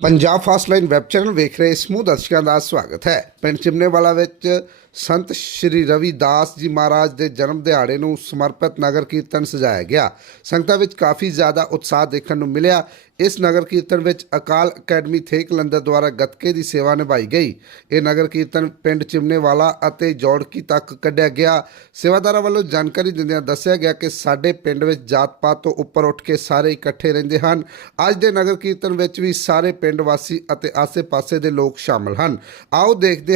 Punjab fast line web channel ਵੇਖ ਰਹੇ ਸਮੂਹ ਦਰਸ਼ਕਾਂ ਦਾ ਸਵਾਗਤ ਹੈ। ਪਿੰਡ ਚਿਮਨੇਵਾਲਾ ਵਿੱਚ ਸੰਤ ਸ਼੍ਰੀ ਰਵਿਦਾਸ ਜੀ ਮਹਾਰਾਜ ਦੇ ਜਨਮ ਦਿਹਾੜੇ ਨੂੰ ਸਮਰਪਿਤ ਨਗਰ ਕੀਰਤਨ ਸਜਾਇਆ ਗਿਆ। ਸੰਗਤਾਂ ਵਿੱਚ ਕਾਫੀ ਜ਼ਿਆਦਾ ਉਤਸ਼ਾਹ ਦੇਖਣ ਨੂੰ ਮਿਲਿਆ। ਇਸ ਨਗਰ ਕੀਰਤਨ ਵਿੱਚ ਅਕਾਲ ਅਕੈਡਮੀ ਥੇਕ ਲੰਦਰ ਦੁਆਰਾ ਗੱਤਕੇ ਦੀ ਸੇਵਾ ਨਿਭਾਈ ਗਈ। ਇਹ ਨਗਰ ਕੀਰਤਨ ਪਿੰਡ ਚਿਮਨੇਵਾਲਾ ਅਤੇ ਜੋੜਕੀ ਤੱਕ ਕੱਢਿਆ ਗਿਆ। ਸੇਵਾਦਾਰਾਂ ਵੱਲੋਂ ਜਾਣਕਾਰੀ ਦਿੰਦਿਆਂ ਦੱਸਿਆ ਗਿਆ ਕਿ ਸਾਡੇ ਪਿੰਡ ਵਿੱਚ ਜਾਤ ਪਾਤ ਤੋਂ ਉੱਪਰ ਉੱਠ ਕੇ ਸਾਰੇ ਇਕੱਠੇ ਰਹਿੰਦੇ ਹਨ। ਅੱਜ ਦੇ ਨਗਰ ਕੀਰਤਨ ਵਿੱਚ ਵੀ ਸਾਰੇ ਪਿੰਡ ਵਾਸੀ ਅਤੇ ਆਸੇ-ਪਾਸੇ ਦੇ ਲੋਕ ਸ਼ਾਮਲ ਹਨ। ਆਓ ਦੇਖਦੇ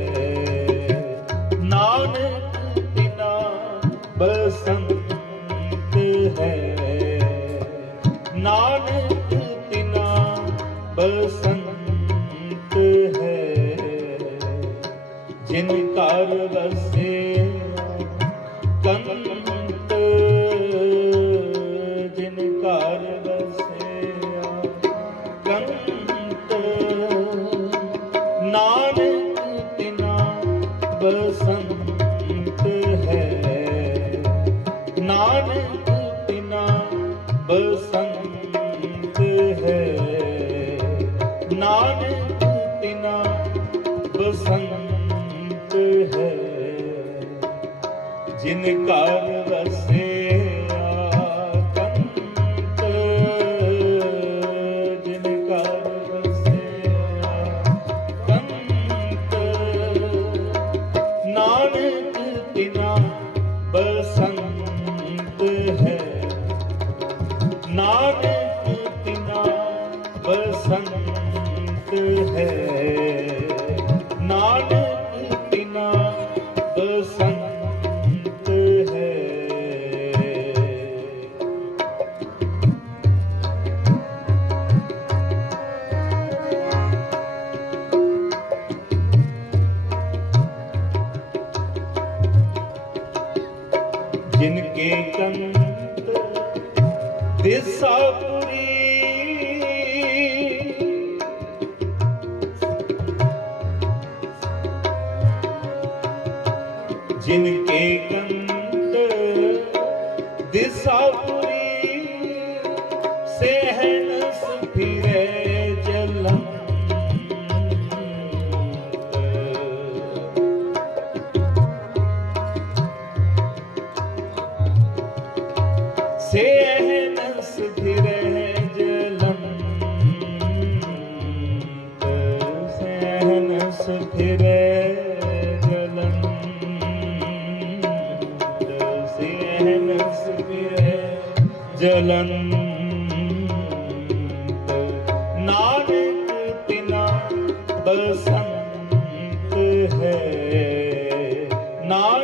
जिनके कंत ਨਾਲ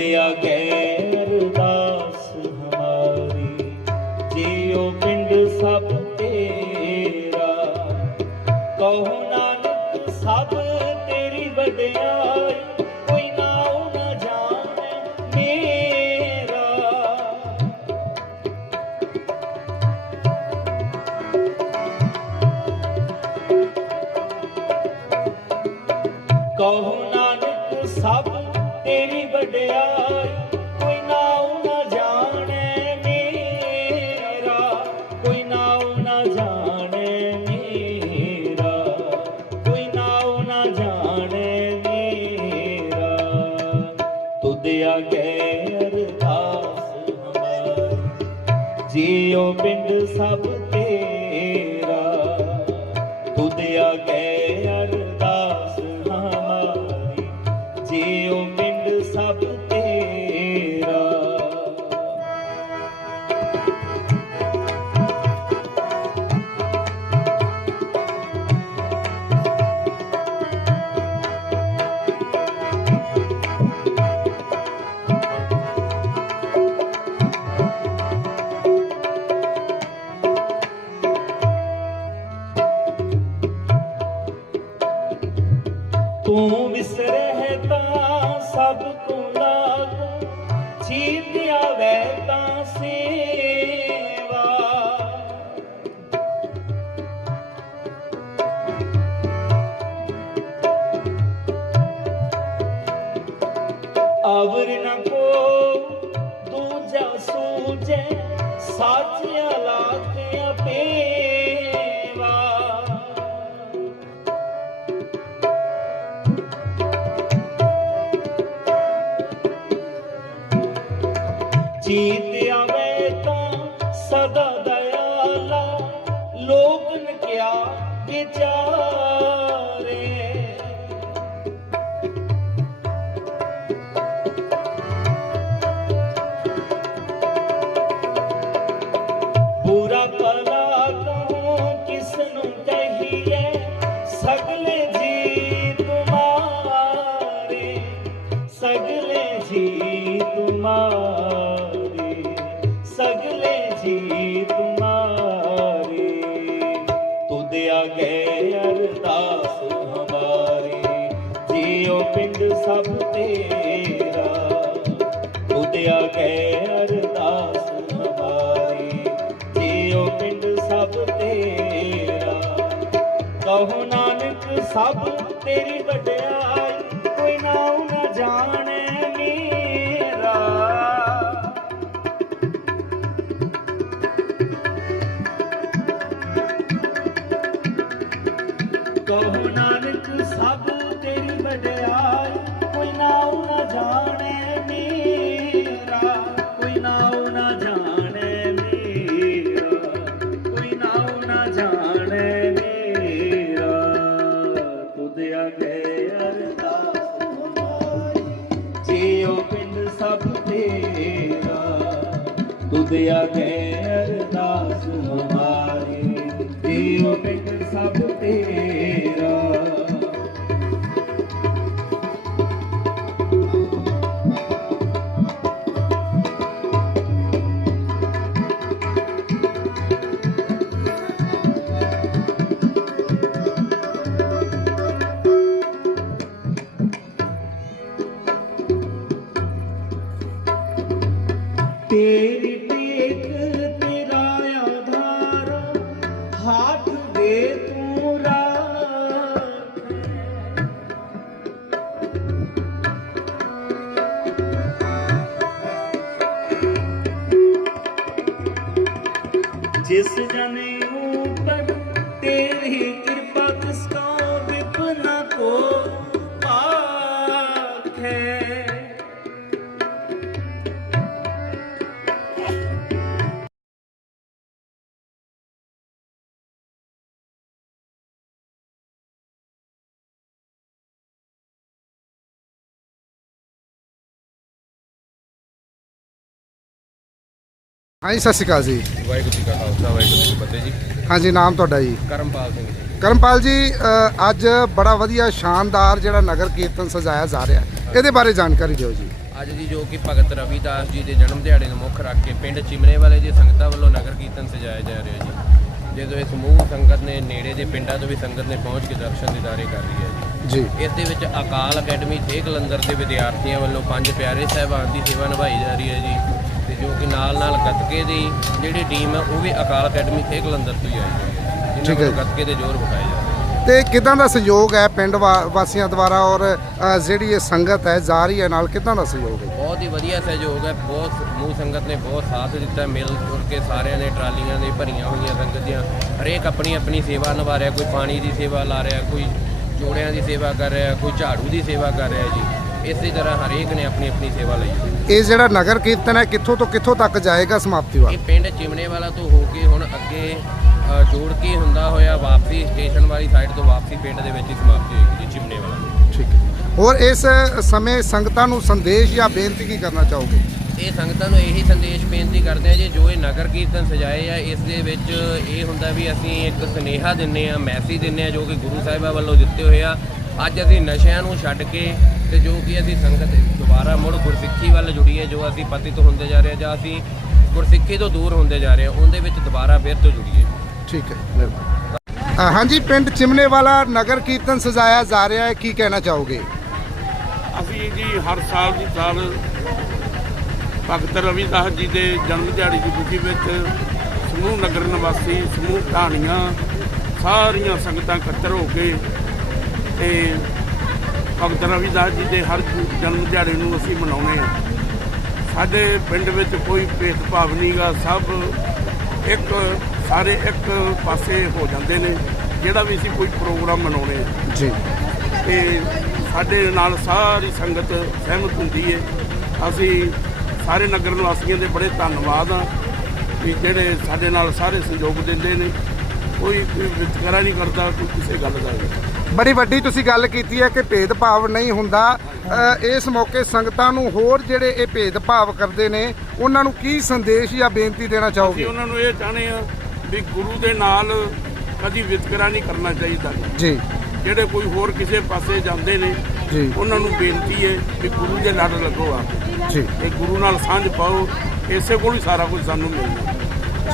दिया गया ਜੀਓ ਪਿੰਡ ਸਭ ਤੇਰਾ ਤੁਧਿਆ ਕਹਿ ਆਵਰ ਨਾ ਕੋ ਦੂਜਾ ਸੂਝੇ ਸਾਚੀਆਂ ਲਾਖਿਆ ਪੇਵਾ। ਜੀ सगले जी तुम्हारे सगले जी तुम्हारे तुदया गए अरदास हमारे जियो पिंड सब तेरा तुदया गए अरदास हमारे जियो पिंड सब तेरा कहो नानक सब तेरी बड़ाई कोई ना जाने ਹਾਂਜੀ ਸਤਿ ਸ਼੍ਰੀ ਅਕਾਲ ਜੀ। ਵਾਹਿਗੁਰੂ ਜੀ ਕਾ ਖਾਲਸਾ ਵਾਹਿਗੁਰੂ ਜੀ ਕੀ ਫਤਿਹ ਜੀ। ਹਾਂਜੀ ਨਾਮ ਤੁਹਾਡਾ ਜੀ? ਕਰਮਪਾਲ ਸਿੰਘ ਜੀ। ਕਰਮਪਾਲ ਜੀ ਅੱਜ ਬੜਾ ਵਧੀਆ ਸ਼ਾਨਦਾਰ ਜਿਹੜਾ ਨਗਰ ਕੀਰਤਨ ਸਜਾਇਆ ਜਾ ਰਿਹਾ। ਇਹਦੇ ਬਾਰੇ ਜਾਣਕਾਰੀ ਦਿਓ ਜੀ। ਅੱਜ ਦੀ ਜੋ ਕਿ ਭਗਤ ਰਵੀਦਾਸ ਜੀ ਦੇ ਜਨਮ ਦਿਹਾੜੇ ਨੂੰ ਮੁੱਖ ਰੱਖ ਕੇ ਪਿੰਡ ਚਿਮਰੇ ਵਾਲੇ ਦੀ ਸੰਗਤਾਂ ਵੱਲੋਂ ਨਗਰ ਕੀਰਤਨ ਸਜਾਇਆ ਜਾ ਰਿਹਾ ਜੀ। ਜਦੋਂ ਇਹ ਸਮੂਹ ਸੰਗਤ ਨੇ ਨੇੜੇ ਦੇ ਪਿੰਡਾਂ ਤੋਂ ਵੀ ਸੰਗਤ ਨੇ ਪਹੁੰਚ ਕੇ ਦਰਸ਼ਨ ਦੀਦਾਰੇ ਕਰ ਰਹੀ ਹੈ ਜੀ। ਜੀ। ਇਸ ਦੇ ਵਿੱਚ ਅਕਾਲ ਅਕੈਡਮੀ ਜੇਕਲੰਦਰ ਦੇ ਵਿਦਿਆਰਥੀਆਂ ਵੱਲੋਂ ਪੰਜ ਪਿਆਰੇ ਸਾਹਿਬਾਨ ਦੀ ਸੇਵਾ ਨਿਭਾਈ ਜਾ ਰਹੀ ਹੈ ਜੀ। ਜੋ ਕਿ ਨਾਲ ਨਾਲ ਗੱਤਕੇ ਦੀ ਜਿਹੜੀ ਟੀਮ ਹੈ ਉਹ ਵੀ ਅਕਾਲ ਅਕੈਡਮੀ ਥੇ ਕਲੰਦਰ ਤੋਂ ਹੀ ਆਈ ਹੈ। ਠੀਕ ਹੈ। ਗੱਤਕੇ ਦੇ ਜ਼ੋਰ ਵਿਖਾਏ ਜਾ ਰਹੇ ਤੇ ਕਿਦਾਂ ਦਾ ਸਹਿਯੋਗ ਹੈ ਪਿੰਡ ਵਾ- ਵਾਸੀਆਂ ਦੁਆਰਾ ਔਰ ਅ, ਜਿਹੜੀ ਇਹ ਸੰਗਤ ਹੈ ਜਾ ਰਹੀ ਹੈ ਨਾਲ ਕਿਦਾਂ ਦਾ ਸਹਿਯੋਗ ਹੈ? ਬਹੁਤ ਹੀ ਵਧੀਆ ਸਹਿਯੋਗ ਹੈ ਬਹੁਤ ਸਮੂਹ ਸੰਗਤ ਨੇ ਬਹੁਤ ਸਾਥ ਦਿੱਤਾ ਮਿਲ ਜੁਲ ਕੇ ਸਾਰਿਆਂ ਨੇ ਟਰਾਲੀਆਂ ਦੇ ਭਰੀਆਂ ਹੋਈਆਂ ਸੰਗਤ ਦੀਆਂ। ਹਰੇਕ ਆਪਣੀ ਆਪਣੀ ਸੇਵਾ ਨਿਭਾ ਰਿਹਾ ਕੋਈ ਪਾਣੀ ਦੀ ਸੇਵਾ ਲਾ ਰਿਹਾ ਕੋਈ ਜੋੜਿਆਂ ਦੀ ਸੇਵਾ ਕਰ ਰਿਹਾ ਕੋਈ ਝਾੜੂ ਦੀ ਸੇਵਾ ਕਰ ਰਿਹਾ ਜੀ। ਇਸੇ ਤਰ੍ਹਾਂ ਹਰੇਕ ਨੇ ਆਪਣੀ ਆਪਣੀ ਸੇਵਾ ਲਈ। ਹੈ। ਇਹ ਜਿਹੜਾ ਨਗਰ ਕੀਰਤਨ ਹੈ ਕਿੱਥੋਂ ਤੋਂ ਕਿੱਥੋਂ ਤੱਕ ਜਾਏਗਾ ਸਮਾਪਤੀ ਇਹ ਵੱਲ ਪਿੰਡ ਚਿਮਨੇ ਵਾਲਾ ਤੋਂ ਹੋ ਕੇ ਹੁਣ ਅੱਗੇ ਅ, ਜੋੜ ਕੇ ਹੁੰਦਾ ਹੋਇਆ ਵਾਪਸੀ ਸਟੇਸ਼ਨ ਵਾਲੀ ਸਾਈਡ ਤੋਂ ਵਾਪਸੀ ਪਿੰਡ ਦੇ ਵਿੱਚ ਹੀ ਸਮਾਪਤੀ ਹੋਏਗੀ ਜੀ ਚਿਮਨੇ ਵਾਲਾ ਠੀਕ ਹੈ। ਹੋਰ ਇਸ ਸਮੇਂ ਸੰਗਤਾਂ ਨੂੰ ਸੰਦੇਸ਼ ਜਾਂ ਬੇਨਤੀ ਕੀ ਕਰਨਾ ਚਾਹੋਗੇ? ਇਹ ਸੰਗਤਾਂ ਨੂੰ ਇਹੀ ਸੰਦੇਸ਼ ਬੇਨਤੀ ਕਰਦੇ ਆ ਜੀ ਜੋ ਇਹ ਨਗਰ ਕੀਰਤਨ ਸਜਾਏ ਆ ਇਸ ਦੇ ਵਿੱਚ ਇਹ ਹੁੰਦਾ ਵੀ ਅਸੀਂ ਇੱਕ ਸੁਨੇਹਾ ਦਿੰਨੇ ਆ ਮੈਸੇਜ ਦਿੰਨੇ ਆ ਜੋ ਕਿ ਗੁਰੂ ਸਾਹਿਬਾਂ ਵੱਲੋਂ ਦਿੱਤੇ ਹੋਏ ਆ। ਅੱਜ ਅਸੀਂ ਨਸ਼ਿਆਂ ਨੂੰ ਛੱਡ ਕੇ ਤੇ ਜੋ ਕਿ ਅਸੀਂ ਸੰਗਤ ਦੁਬਾਰਾ ਮੁੜ ਗੁਰਸਿੱਖੀ ਵੱਲ ਜੁੜੀਏ ਜੋ ਅਸੀਂ ਪਤਿਤ ਹੁੰਦੇ ਜਾ ਰਹੇ ਆ ਜਾਂ ਅਸੀਂ ਗੁਰਸਿੱਖੀ ਤੋਂ ਦੂਰ ਹੁੰਦੇ ਜਾ ਰਹੇ ਆ ਉਹਦੇ ਵਿੱਚ ਦੁਬਾਰਾ ਫਿਰ ਤੋਂ ਜੁੜੀਏ ਠੀਕ ਹੈ ਮਿਹਰਬਾਨੀ ਹਾਂਜੀ ਪਿੰਡ ਚਿਮਨੇ ਵਾਲਾ ਨਗਰ ਕੀਰਤਨ ਸਜਾਇਆ ਜਾ ਰਿਹਾ ਹੈ ਕੀ ਕਹਿਣਾ ਚਾਹੋਗੇ? ਅਸੀਂ ਜੀ ਹਰ ਸਾਲ ਦੀ ਸਾਲ ਭਗਤ ਰਵਿਦਾਸ ਜੀ ਦੇ ਜਨਮ ਦਿਹਾੜੇ ਦੀ ਖੁਸ਼ੀ ਵਿੱਚ ਸਮੂਹ ਨਗਰ ਨਿਵਾਸੀ ਸਮੂਹ ਢਾਣੀਆਂ ਸਾਰੀਆਂ ਸੰਗਤਾਂ ਇਕੱਤਰ ਹੋ ਕੇ ਤੇ ਭਗਤ ਰਵਿਦਾਸ ਜੀ ਦੇ ਹਰ ਜਨਮ ਦਿਹਾੜੇ ਨੂੰ ਅਸੀਂ ਮਨਾਉਂਦੇ ਹਾਂ। ਸਾਡੇ ਪਿੰਡ ਵਿੱਚ ਕੋਈ ਭੇਦਭਾਵ ਨਹੀਂਗਾ ਸਭ ਇੱਕ ਸਾਰੇ ਇੱਕ ਪਾਸੇ ਹੋ ਜਾਂਦੇ ਨੇ ਜਿਹੜਾ ਵੀ ਅਸੀਂ ਕੋਈ ਪ੍ਰੋਗਰਾਮ ਮਨਾਉਣੇ ਹਾਂ। ਜੀ। ਤੇ ਸਾਡੇ ਨਾਲ ਸਾਰੀ ਸੰਗਤ ਸਹਿਮਤ ਹੁੰਦੀ ਹੈ ਅਸੀਂ ਸਾਰੇ ਨਗਰ ਨਿਵਾਸੀਆਂ ਦੇ ਬੜੇ ਧੰਨਵਾਦ ਆ ਵੀ ਜਿਹੜੇ ਸਾਡੇ ਨਾਲ ਸਾਰੇ ਸਹਿਯੋਗ ਦਿੰਦੇ ਨੇ। ਕੋਈ ਕੋਈ ਵਿਤਕਰਾ ਨਹੀਂ ਕਰਦਾ ਕੋਈ ਕਿਸੇ ਗੱਲ ਦਾ ਵੀ। ਬੜੀ ਵੱਡੀ ਤੁਸੀਂ ਗੱਲ ਕੀਤੀ ਹੈ ਕਿ ਭੇਦਭਾਵ ਨਹੀਂ ਹੁੰਦਾ। ਅ, ਇਸ ਮੌਕੇ ਸੰਗਤਾਂ ਨੂੰ ਹੋਰ ਜਿਹੜੇ ਇਹ ਭੇਦਭਾਵ ਕਰਦੇ ਨੇ ਉਹਨਾਂ ਨੂੰ ਕੀ ਸੰਦੇਸ਼ ਜਾਂ ਬੇਨਤੀ ਦੇਣਾ ਅਸੀਂ ਚਾਹੋਗੇ? ਉਹਨਾਂ ਨੂੰ ਇਹ ਚਾਹੁੰਦੇ ਆ ਵੀ ਗੁਰੂ ਦੇ ਨਾਲ ਕਦੀ ਵਿਤਕਰਾ ਨਹੀਂ ਕਰਨਾ ਚਾਹੀਦਾ। ਜੀ। ਜਿਹੜੇ ਕੋਈ ਹੋਰ ਕਿਸੇ ਪਾਸੇ ਜਾਂਦੇ ਨੇ ਜੀ। ਉਹਨਾਂ ਨੂੰ ਬੇਨਤੀ ਹੈ ਵੀ ਗੁਰੂ ਦੇ ਲੜ ਲੱਗੋ ਆ। ਜੀ। ਤੇ ਗੁਰੂ ਨਾਲ ਸਾਂਝ ਪਾਓ ਇਸੇ ਕੋਲ ਹੀ ਸਾਰਾ ਕੁਝ ਸਾਨੂੰ ਮਿਲਦਾ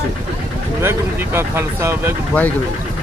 ਜੀ। ਵਾਹਿਗੁਰੂ ਜੀ ਕਾ ਖਾਲਸਾ ਵਾਹਿਗੁਰੂ ਵਾਹਿਗੁਰੂ ਜੀ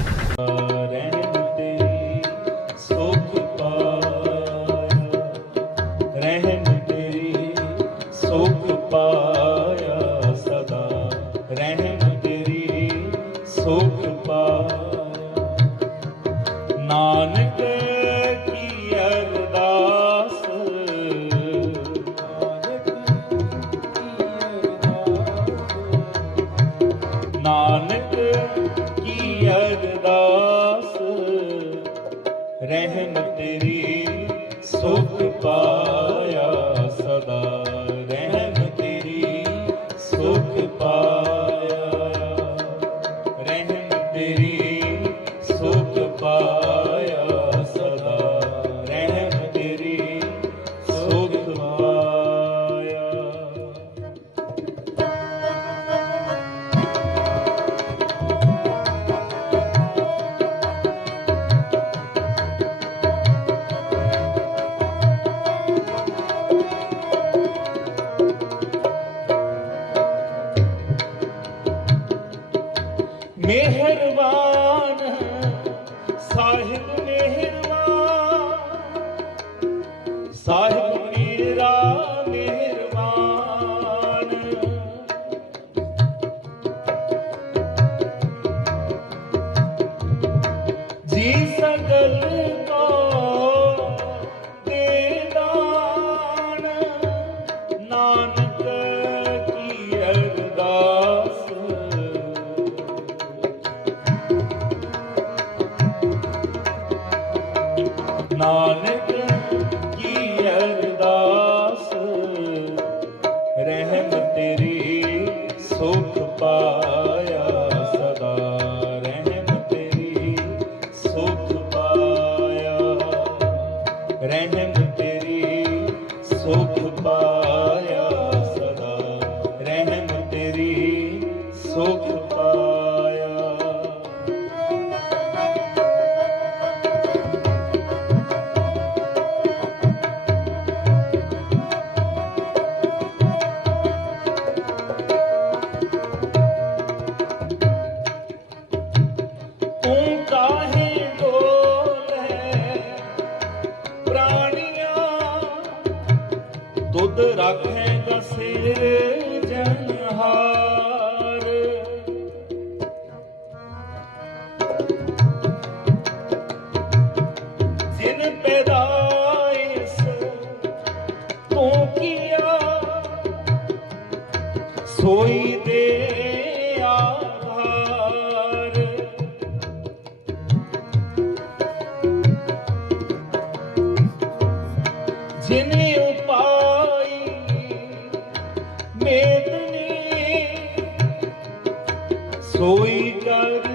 ਸੋਈ ਕਰਦਾ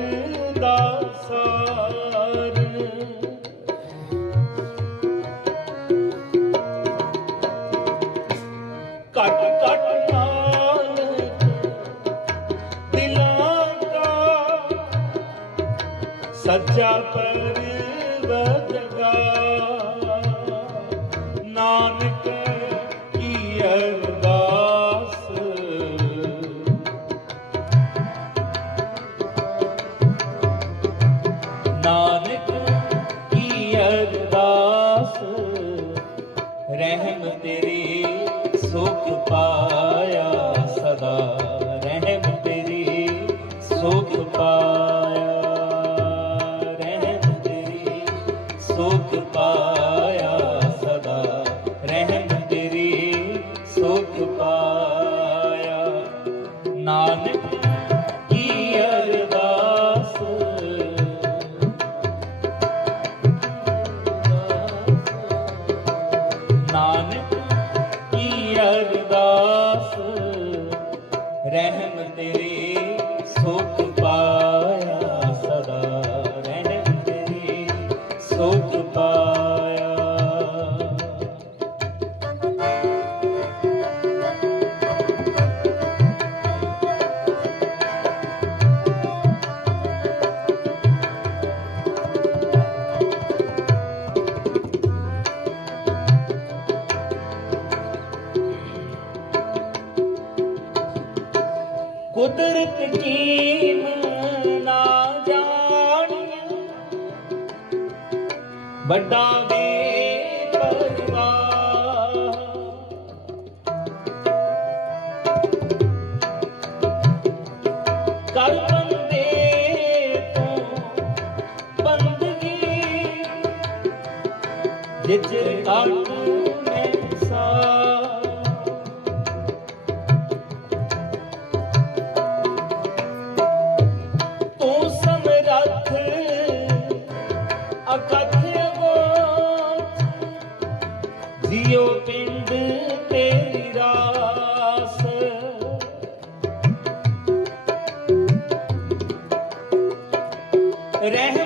ਕੁਦਰਤ ਕੀਮ ਨਾ ਜਾਣੀਆਂ ਵੱਡਾ रह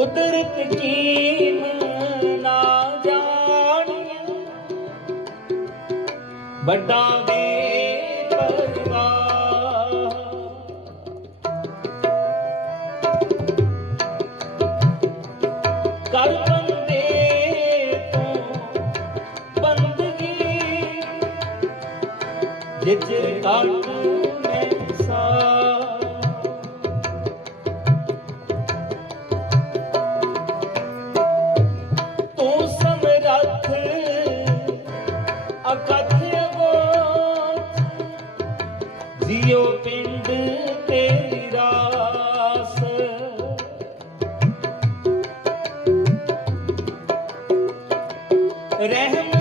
ਕੁਦਰਤ ਕੀ ਨਾ ਜਾਣੀਆਂ ਵੱਡਾ ਵੇ ਪਰਵਾਹ ਕਰ ਬੰਦੇ ਬੰਦਗੀ। ਜਿਤ रहम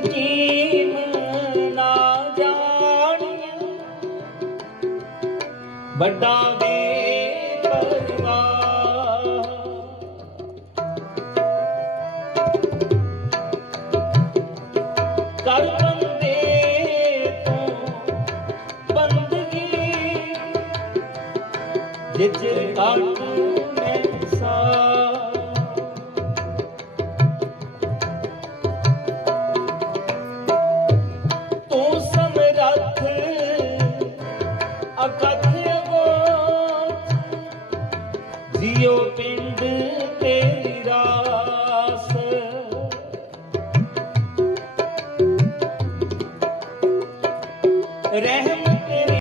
ਕੀਮ ਨਾ ਜਾਣੀਆਂ ਵੱਡਾ ਵੀ ਬੰਦੇ ਤੋਂ ਬੰਦਗੀ ਜਿਤ